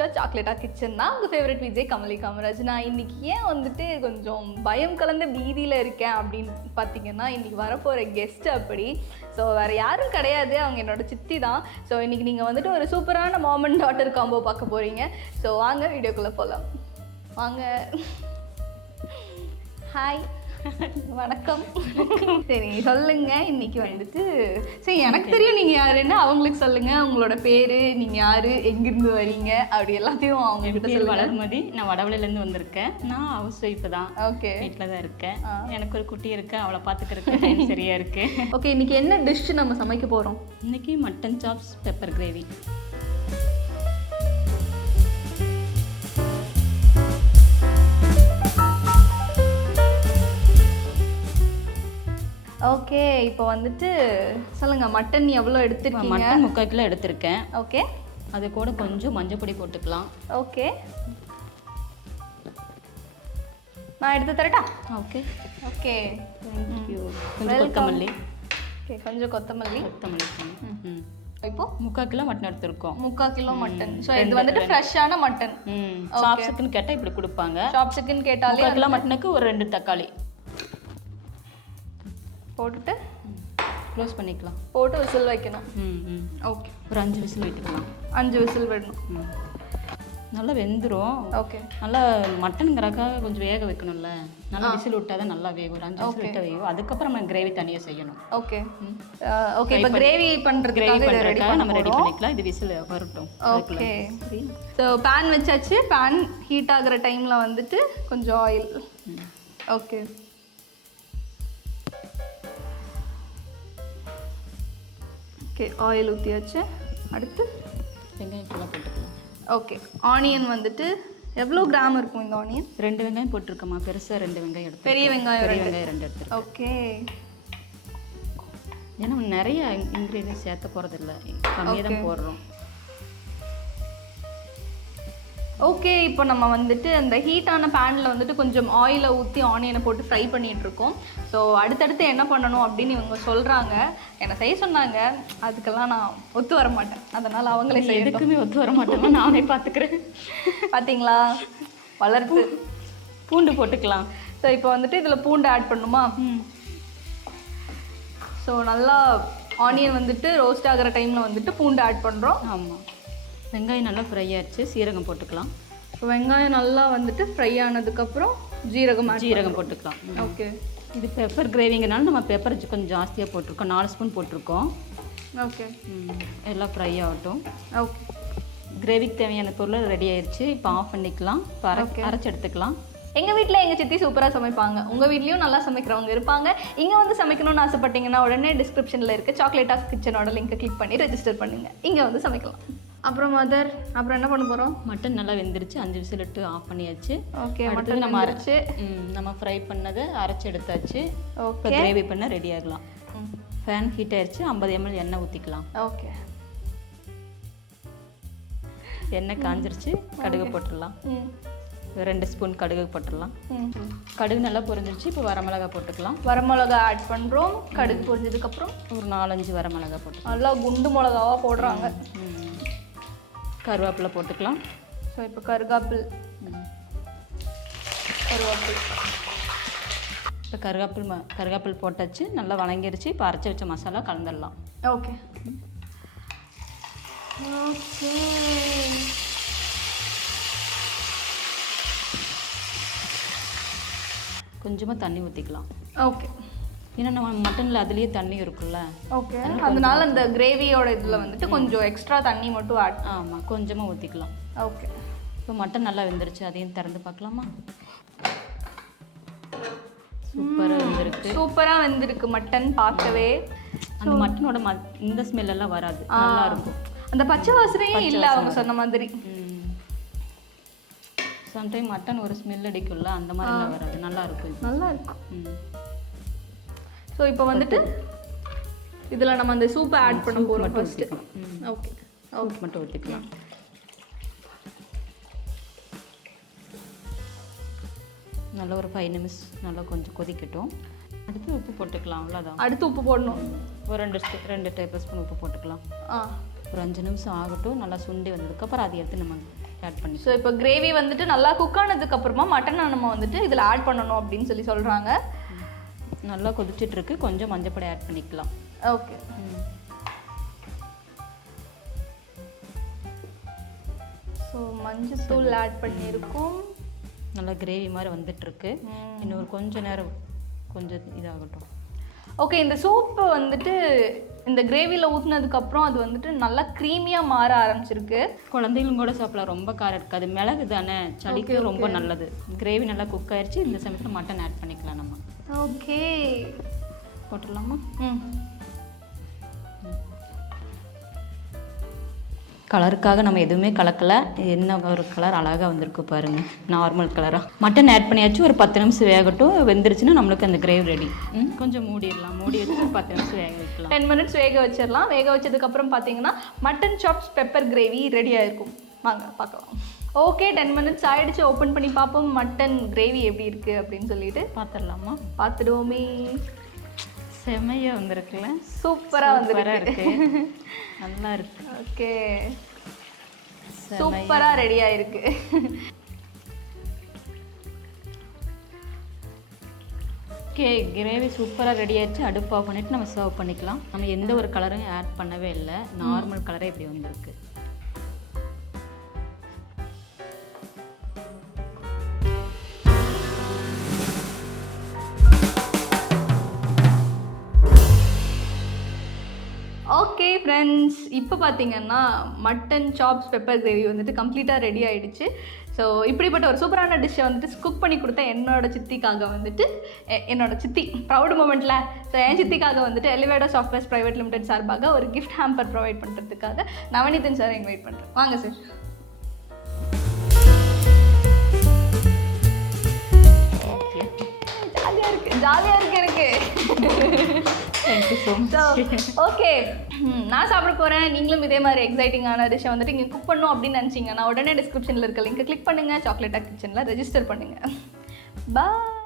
Show சாக்லேட்டா kitchen தான் உங்கள் favourite Vijay Kamali Kamaraj. நான் இன்றைக்கி ஏன் வந்துட்டு கொஞ்சம் பயம் கலந்த பீதியில் இருக்கேன் அப்படின்னு பார்த்தீங்கன்னா, இன்றைக்கி வரப்போகிற கெஸ்ட்டு அப்படி. ஸோ வேறு யாரும் கிடையாது, அவங்க என்னோட சித்தி தான். ஸோ இன்றைக்கி நீங்கள் வந்துட்டு ஒரு சூப்பரான மாம் அண்ட் டாட்டர் காம்போ பார்க்க போகிறீங்க. ஸோ வாங்க வீடியோக்குள்ளே போகலாம். வாங்க. ஹாய், வணக்கம். சரி சொல்லுங்க, இன்னைக்கு வந்துட்டு சரி எனக்கு தெரியும் நீங்கள் யாருன்னு, அவங்களுக்கு சொல்லுங்க. உங்களோட பேர், நீங்கள் யாரு, எங்கிருந்து வரீங்க, அப்படி எல்லாத்தையும் அவங்க கிட்ட சொல்லுங்க. வளர்மதி, நான் வடவளையிலேருந்து வந்திருக்கேன். நான் ஹவுஸ் ஒய்ஃப் தான். ஓகே, வீட்டில் தான் இருக்கேன். எனக்கு ஒரு குட்டி இருக்கு, அவளை பார்த்துக்கிறதுக்கு டைம் சரியா இருக்கு. ஓகே, இன்னைக்கு என்ன டிஷ் நம்ம சமைக்க போகிறோம்? இன்னைக்கு mutton chops pepper gravy. Okay, இப்போ வந்துட்டு சொல்லுங்க, மட்டன் எவ்வளோ எடுத்துருக்கீங்க? மட்டன் 3/4 கிலோ எடுத்திருக்கேன். ஓகே, அது கூட கொஞ்சம் மஞ்சள் பொடி போட்டுக்கலாம். ஓகே, நான் எடுத்து தரட்டா? Okay okay, thank you. கொஞ்சம் கொத்தமல்லி. ஓகே, கொஞ்சம் கொத்தமல்லி. இப்போ 3/4 கிலோ மட்டன் எடுத்திருக்கோம். 3/4 கிலோ மட்டன். ஸோ இது வந்துட்டு ஃப்ரெஷ்ஷான மட்டன். சாப் சிக்கன் கேட்டால் இப்படி கொடுப்பாங்க. சாப் சிக்கன் கேட்டாலே 3/4 கிலோ மட்டனுக்கு ஒரு 2 தக்காளி போட்டுட்டு க்ளோஸ் பண்ணிக்கலாம். போட்டு விசில் வைக்கணும். ஓகே, ஒரு 5 விசில் விட்டுக்கலாம். 5 விசில் விடணும். நல்லா வெந்துடும். ஓகே, நல்லா மட்டனுங்கிறக்காக கொஞ்சம் வேக வைக்கணும்ல, நல்லா விசில் விட்டால் தான் நல்லா வேகும். ஒரு 5 விசில் விட்டால் வேகும். அதுக்கப்புறம் நம்ம கிரேவி தனியாக செய்யணும். ஓகே ஓகே, இப்போ கிரேவி பண்ணுறதுக்காக நம்ம ரெடி பண்ணிக்கலாம். இது விசில் வரட்டும். ஓகே, ஸோ பேன் வச்சாச்சு. பேன் ஹீட் ஆகிற டைமில் வந்துட்டு கொஞ்சம் ஆயில். ஓகே, ஓகே, ஆயில் ஊற்றியாச்சு. அடுத்து வெங்காயம் ஃபுல்லாக போட்டுக்கலாம். ஓகே, ஆனியன் வந்துட்டு எவ்வளோ கிராம் இருக்கும் இந்த ஆனியன்? 2 வெங்காயம் போட்டிருக்கோமா, பெருசாக 2 வெங்காயம் எடுத்து. பெரிய வெங்காயம் 2 எடுத்துருக்கேன். ஓகே, ஏன்னா நிறைய இன்க்ரீடியன்ஸ் சேர்த்த போகிறதில்ல, கம்மியாக தான் போடுறோம். ஓகே, இப்போ நம்ம வந்துட்டு அந்த ஹீட்டான பேனில் வந்துட்டு கொஞ்சம் ஆயிலை ஊற்றி ஆனியனை போட்டு ஃப்ரை பண்ணிகிட்ருக்கோம். ஸோ அடுத்தடுத்து என்ன பண்ணணும் அப்படின்னு இவங்க சொல்கிறாங்க. என்னை செய்ய சொன்னாங்க, அதுக்கெல்லாம் நான் ஒத்து வர மாட்டேன். அதனால் அவங்களே செய்ய. எதுக்குமே ஒத்து வர மாட்டேன், நானே பார்த்துக்கிறேன். பார்த்தீங்களா, வளர்த்து. பூண்டு போட்டுக்கலாம். ஸோ இப்போ வந்துட்டு இதில் பூண்டு ஆட் பண்ணுமா? ஸோ நல்லா ஆனியன் வந்துட்டு ரோஸ்ட் ஆகிற டைமில் வந்துட்டு பூண்டு ஆட் பண்ணுறோம். ஆமாம், வெங்காயம் நல்லா ஃப்ரை ஆயிடுச்சு. சீரகம் போட்டுக்கலாம். இப்போ வெங்காயம் நல்லா வந்துட்டு ஃப்ரை ஆனதுக்கப்புறம் ஜீரகம் போட்டுக்கலாம். ஓகே, இது பெப்பர் கிரேவிங்கனால நம்ம பெப்பர் கொஞ்சம் ஜாஸ்தியாக போட்டிருக்கோம். 4 ஸ்பூன் போட்டிருக்கோம். ஓகே, எல்லாம் ஃப்ரை ஆகட்டும். ஓகே, கிரேவிக்கு தேவையான பொருள் ரெடி ஆயிடுச்சு. இப்போ ஆஃப் பண்ணிக்கலாம். அரைச்சி எடுத்துக்கலாம். எங்கள் வீட்டில் எங்கள் சித்தி சூப்பராக சமைப்பாங்க. உங்கள் வீட்லேயும் நல்லா சமைக்கிறவங்க இருப்பாங்க. இங்கே வந்து சமைக்கணும்னு ஆசைப்பட்டீங்கன்னா உடனே டிஸ்கிரிப்ஷனில் இருக்க சாக்லேட்டா கிச்சனோட லிங்கை கிளிக் பண்ணி ரெஜிஸ்டர் பண்ணுங்கள். இங்கே வந்து சமைக்கலாம். அப்புறம் அப்புறம் என்ன பண்ண போகிறோம்? மட்டன் நல்லா வெந்துருச்சு. 5 விசில் விட்டு ஆஃப் பண்ணியாச்சு. ஓகே, மட்டன் நம்ம அரைச்சி நம்ம ஃப்ரை பண்ணதை அரைச்சி எடுத்தாச்சு. இப்போ கிரேவி பண்ண ரெடி ஆகலாம். ஃபேன் ஹீட் ஆயிடுச்சு. 50 ml எண்ணெய் ஊற்றிக்கலாம். ஓகே, எண்ணெய் காஞ்சிருச்சு. கடுகு போட்டுடலாம். 2 ஸ்பூன் கடுகு போட்டுடலாம். கடுகு நல்லா பொரிஞ்சிருச்சு. இப்போ வரமிளகா போட்டுக்கலாம். வரமிளகா ஆட் பண்ணுறோம். கடுகு பொரிஞ்சதுக்கப்புறம் ஒரு 4-5 வரமிளகா போட்டு நல்லா குண்டு மிளகாவாக போடுறாங்க. கருவேப்பிலை போட்டுக்கலாம். ஸோ இப்போ கருவேப்பில் இப்போ கருவேப்பில் போட்டாச்சு. நல்லா வணங்கிருச்சு. இப்போ அரைச்சி வச்ச மசாலா கலந்துடலாம். ஓகே ஓகே, கொஞ்சமாக தண்ணி ஊற்றிக்கலாம். ஓகே, ஏன்னா நம்ம மட்டனில் அதுலேயே தண்ணி இருக்குல்ல. ஓகே, அதனால அந்த கிரேவியோட இதில் வந்துட்டு கொஞ்சம் எக்ஸ்ட்ரா தண்ணி மட்டும் ஆட். ஆமாம், கொஞ்சமாக ஊற்றிக்கலாம். ஓகே, இப்போ மட்டன் நல்லா வெந்துருச்சு. அதையும் திறந்து பார்க்கலாமா? சூப்பராக வெந்திருக்கு மட்டன். பார்க்கவே அந்த மட்டனோட இந்த ஸ்மெல்லாம் வராது, நல்லா இருக்கும். அந்த பச்சை வாசனையே இல்லை அவங்க சொன்ன மாதிரி. சம்டைம் மட்டன் ஒரு ஸ்மெல் அடிக்கும்ல, அந்த மாதிரிலாம் வராது. நல்லா இருக்கும், நல்லா இருக்கும். ஸோ இப்போ வந்துட்டு இதில் நம்ம அந்த சூப்பை ஆட் பண்ண போகிறோம் ஃபர்ஸ்ட்டு. ஓகே, சூப் மட்டும் ஊற்றிக்கலாம். நல்லா ஒரு 5 நிமிஷம் நல்லா கொஞ்சம் கொதிக்கட்டும். அடுத்து உப்பு போட்டுக்கலாம். அவ்வளோதான். அடுத்து உப்பு போடணும். ஒரு 2 டேபிள் ஸ்பூன் உப்பு போட்டுக்கலாம். ஒரு 5 நிமிஷம் ஆகட்டும். நல்லா சுண்டி வந்ததுக்கப்புறம் அதை எடுத்து நம்ம ஆட் பண்ணி. ஸோ இப்போ கிரேவி வந்துட்டு நல்லா குக் ஆனதுக்கு அப்புறமா மட்டனை நம்ம வந்துட்டு இதில் ஆட் பண்ணணும் அப்படின்னு சொல்கிறாங்க. நல்லா கொதிச்சிட்ருக்கு, கொஞ்சம் மஞ்சப்பொடி ஆட் பண்ணிக்கலாம். ஓகே. ஸோ மஞ்சத்தூள் ஆட் பண்ணியிருக்கோம். நல்லா கிரேவி மாதிரி வந்துட்டுருக்கு. இன்னொரு கொஞ்சம் நேரம் கொஞ்சம் இதாகட்டும். ஓகே, இந்த சூப்பு வந்துட்டு இந்த கிரேவியில் ஊற்றினதுக்கப்புறம் அது வந்துட்டு நல்லா க்ரீமியாக மாற ஆரம்பிச்சிருக்கு. குழந்தைகளும் கூட சாப்பிடலாம், ரொம்ப காரம் இருக்காது. மிளகு தானே, சளிக்கு ரொம்ப நல்லது. கிரேவி நல்லா குக் ஆயிடுச்சு. இந்த சமயத்தில் மட்டன் ஆட் பண்ணிக்கலாம் நம்ம. ஓகே, போட்டுடலாமா? கலருக்காக நம்ம எதுவுமே கலக்கலை. என்ன ஒரு கலர் அழகாக வந்திருக்கு பாருங்கள், நார்மல் கலராக. மட்டன் ஆட் பண்ணியாச்சு. ஒரு 10 நிமிஷம் வேகட்டும். வெந்துருச்சுன்னா நம்மளுக்கு அந்த கிரேவி ரெடி. கொஞ்சம் மூடிடலாம். மூடி வச்சு ஒரு 10 நிமிஷம் வேக வைக்கலாம். 10 மினிட்ஸ் வேக வச்சிடலாம். வேக வச்சதுக்கப்புறம் பார்த்தீங்கன்னா மட்டன் சாப்ஸ் பெப்பர் கிரேவி ரெடியாக இருக்கும். வாங்க பார்க்கலாம். ஓகே, 10 மினிட்ஸ் ஆகிடுச்சு. ஓப்பன் பண்ணி பார்ப்போம் மட்டன் கிரேவி எப்படி இருக்குது அப்படின்னு சொல்லிட்டு. பார்த்துடலாமா? பார்த்துடுவோமே. செமையாக வந்திருக்குல்ல? சூப்பராக வந்துருக்கு. நல்லா இருக்கு. ஓகே, சூப்பராக ரெடியாக இருக்கு. ஓகே, கிரேவி சூப்பராக ரெடி ஆயிடுச்சு. அடுப்பு ஆஃப் பண்ணிவிட்டு நம்ம சர்வ் பண்ணிக்கலாம். நம்ம எந்த ஒரு கலரும் ஆட் பண்ணவே இல்லை. நார்மல் கலரே இப்படி வந்திருக்கு. ஓகே ஃப்ரெண்ட்ஸ், இப்போ பார்த்தீங்கன்னா மட்டன் சாப்ஸ் பெப்பர் கிரேவி வந்துட்டு கம்ப்ளீட்டாக ரெடி ஆகிடுச்சு. ஸோ இப்படிப்பட்ட ஒரு சூப்பரான டிஷ்ஷை வந்துட்டு குக் பண்ணி கொடுத்த என்னோட சித்திக்காக வந்துட்டு என்னோட சித்தி ப்ரௌட் மூமெண்ட்டில். ஸோ என் சித்திக்காக வந்துட்டு எலிவேடோ சாஃப்ட்வேர்ஸ் பிரைவேட் லிமிடெட் சார்பாக ஒரு கிஃப்ட் ஹேம்பர் ப்ரொவைட் பண்ணுறதுக்காக நவநீதன் சார் இன்வைட் பண்ணுறேன். வாங்க சார். ஜாலியாக இருக்கு எனக்கு. ஓகே, நான் சாப்பிட போகிறேன். நீங்களும் இதே மாதிரி எக்ஸைட்டிங்கான டிஷ்ஷை வந்துட்டு இங்கே குக் பண்ணணும் அப்படின்னு நினச்சிங்கன்னா உடனே டிஸ்கிரிப்ஷனில் இருக்க லிங்க் கிளிக் பண்ணுங்கள். சாக்லேட்டா கிச்சனில் ரெஜிஸ்டர் பண்ணுங்கள். பாய்.